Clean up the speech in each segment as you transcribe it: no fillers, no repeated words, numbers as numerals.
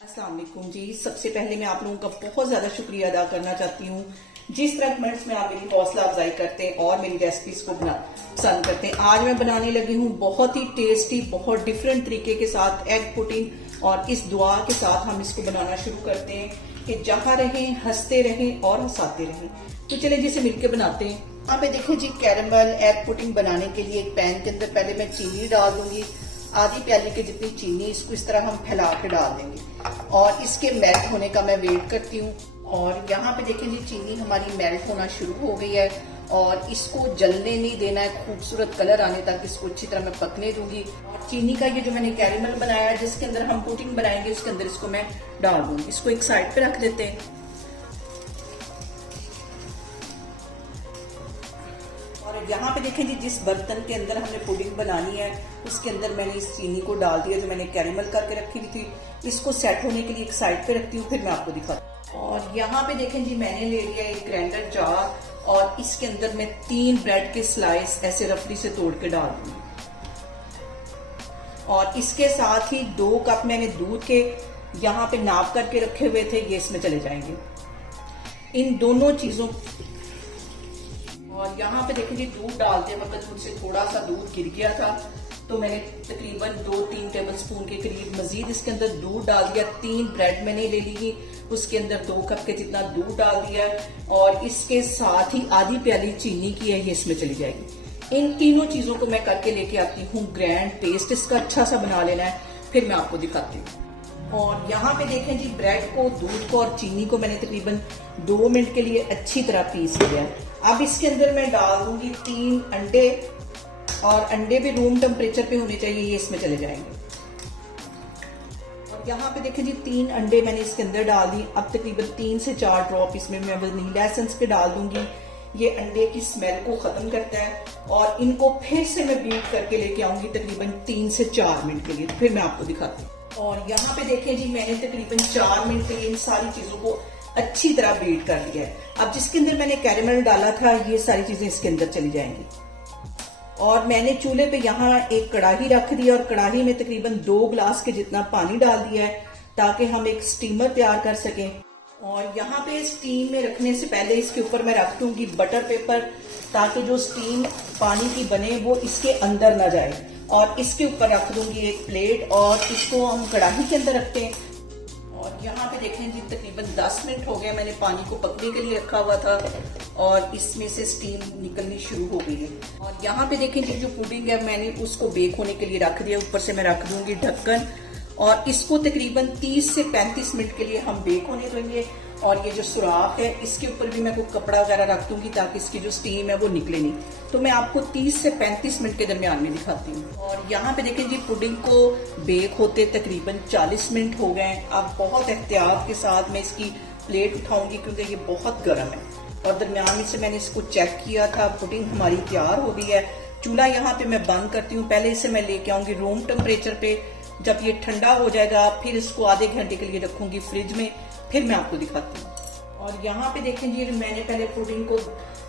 अस्सलाम वालेकुम जी। सबसे पहले मैं आप लोगों का बहुत ज़्यादा शुक्रिया अदा करना चाहती हूँ जिस तरह कमेंट्स में आप मेरी हौसला अफजाई करते हैं और मेरी रेसिपीज को पसंद करते हैं। आज मैं बनाने लगी हूँ बहुत ही टेस्टी, बहुत डिफरेंट तरीके के साथ एग पुडिंग, और इस दुआ के साथ हम इसको बनाना शुरू करते हैं कि जहाँ रहें, हंसते रहें और हंसाते रहें। तो चले जिसे मिलकर बनाते हैं। यहाँ पे देखो जी, कैरमल एग पुडिंग बनाने के लिए एक पैन के अंदर पहले मैं चीनी डाल दूंगी, आधी प्याली के जितनी चीनी। इसको इस तरह हम फैला के डाल देंगे और इसके मेल्ट होने का मैं वेट करती हूँ। और यहाँ पे देखें जी, चीनी हमारी मेल्ट होना शुरू हो गई है और इसको जलने नहीं देना है, खूबसूरत कलर आने तक इसको अच्छी तरह मैं पकने दूंगी। और चीनी का ये जो मैंने कैरमल बनाया है जिसके अंदर हम पुडिंग बनाएंगे, उसके अंदर इसको मैं डाल दूंगी। इसको एक साइड पे रख देते हैं। और यहाँ पे देखें जी, जिस बर्तन के अंदर हमने पुडिंग बनानी है उसके अंदर मैंने इस चीनी को डाल दिया जो मैंने कैरमल करके रखी हुई थी। इसको सेट होने के लिए एक साइड पे रखती हूँ, फिर मैं आपको दिखाती हूँ। और यहाँ पे देखें जी, मैंने ले लिया एक ग्राइंडर जार और इसके अंदर मैं 3 ब्रेड के स्लाइस ऐसे रफली से तोड़ के डाल दूंगी। और इसके साथ ही 2 कप मैंने दूध के यहाँ पे नाप करके रखे हुए थे, ये इसमें चले जाएंगे इन दोनों चीजों। और यहाँ पे देखिए जी, दूध डालते वक्त मुझसे थोड़ा सा दूध गिर गया था तो मैंने तकरीबन 2-3 टेबल स्पून के करीब मजीद इसके अंदर दूध डाल दिया। 3 ब्रेड मैंने ले ली, उसके अंदर 2 कप के जितना दूध डाल दिया और इसके साथ ही आधी प्याली चीनी की है, ये इसमें चली जाएगी। इन तीनों चीजों को मैं करके लेके आती हूँ। ग्रैंड पेस्ट इसका अच्छा सा बना लेना है, फिर मैं आपको दिखाती हूँ। और यहाँ पे देखें जी, ब्रेड को, दूध को और चीनी को मैंने तकरीबन 2 मिनट के लिए अच्छी तरह पीस लिया है। अब इसके अंदर मैं डाल दूंगी 3 अंडे, और अंडे भी रूम टेम्परेचर पे होने चाहिए, ये इसमें चले जाएंगे। और यहाँ पे देखें जी, 3 अंडे मैंने इसके अंदर डाल दी। अब तकरीबन 3 से 4 ड्रॉप इसमें मैं वनीला एसेंस के डाल दूंगी। ये अंडे की स्मेल को खत्म करता है। और इनको फिर से मैं बीट करके लेके आऊंगी तकरीबन 3 से 4 मिनट के लिए, फिर मैं आपको दिखाती हूँ। और यहाँ पे देखें जी, मैंने तकरीबन 4 मिनट के लिए इन सारी चीजों को अच्छी तरह बीट कर दिया है। अब जिसके अंदर मैंने कैरमल डाला था, ये सारी चीजें इसके अंदर चली जाएंगी। और मैंने चूल्हे पे यहाँ एक कढ़ाई रख दी और कढ़ाई में तकरीबन 2 गिलास के जितना पानी डाल दिया है ताकि हम एक स्टीमर तैयार कर सकें। और यहाँ पे स्टीम में रखने से पहले इसके ऊपर मैं रख दूंगी बटर पेपर, ताकि जो स्टीम पानी की बने वो इसके अंदर ना जाए। और इसके ऊपर रख दूंगी एक प्लेट और इसको हम कढ़ाई के अंदर रखते हैं। और यहाँ पे देखें जी, तकरीबन 10 मिनट हो गए मैंने पानी को पकने के लिए रखा हुआ था और इसमें से स्टीम निकलनी शुरू हो गई है। और यहाँ पे देखें जी, जो पुडिंग है मैंने उसको बेक होने के लिए रख दिया। ऊपर से मैं रख दूंगी ढक्कन और इसको तकरीबन 30 से 35 मिनट के लिए हम बेक होने देंगे। और ये जो सुराख है इसके ऊपर भी मैं कोई कपड़ा वगैरह रख दूंगी ताकि इसकी जो स्टीम है वो निकले नहीं। तो मैं आपको 30 से 35 मिनट के दरमियान में दिखाती हूँ। और यहाँ पे देखें जी, पुडिंग को बेक होते तकरीबन 40 मिनट हो गए। अब बहुत एहतियात के साथ मैं इसकी प्लेट उठाऊंगी क्योंकि ये बहुत गर्म है। और दरमियान में से मैंने इसको चेक किया था, पुडिंग हमारी तैयार हो गई है। चूल्हा यहाँ पे मैं बंद करती हूँ। पहले इसे मैं लेके आऊंगी रूम टेम्परेचर पे। जब ये ठंडा हो जाएगा फिर इसको आधे घंटे के लिए रखूंगी फ्रिज में, फिर मैं आपको दिखाती हूँ। और यहाँ पे देखें जी, मैंने पहले पुडिंग को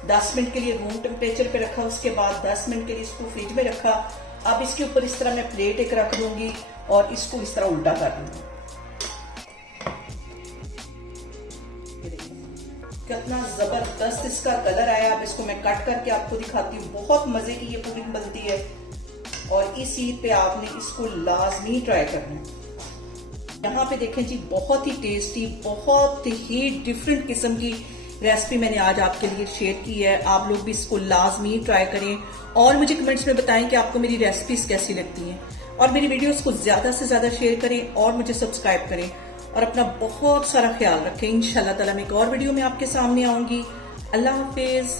10 मिनट के लिए रूम टेम्परेचर पे रखा, उसके बाद 10 मिनट के लिए इसको फ्रिज में रखा। अब इसके ऊपर इस तरह मैं प्लेट एक रख दूंगी और इसको इस तरह उल्टा कर दूंगी। कितना जबरदस्त इसका कलर आया। अब इसको मैं कट करके आपको दिखाती हूँ। बहुत मजे की ये पुडिंग बनती है और इस ईद पे आपने इसको लाजमी ट्राई करना है। यहाँ पे देखें जी, बहुत ही टेस्टी, बहुत ही डिफरेंट किस्म की रेसिपी मैंने आज आपके लिए शेयर की है। आप लोग भी इसको लाजमी ट्राई करें और मुझे कमेंट्स में बताएं कि आपको मेरी रेसिपीज कैसी लगती हैं। और मेरी वीडियोस को ज्यादा से ज्यादा शेयर करें और मुझे सब्सक्राइब करें और अपना बहुत सारा ख्याल रखें। इंशाल्लाह ताला मैं एक और वीडियो में आपके सामने आऊंगी। अल्लाह हाफिज।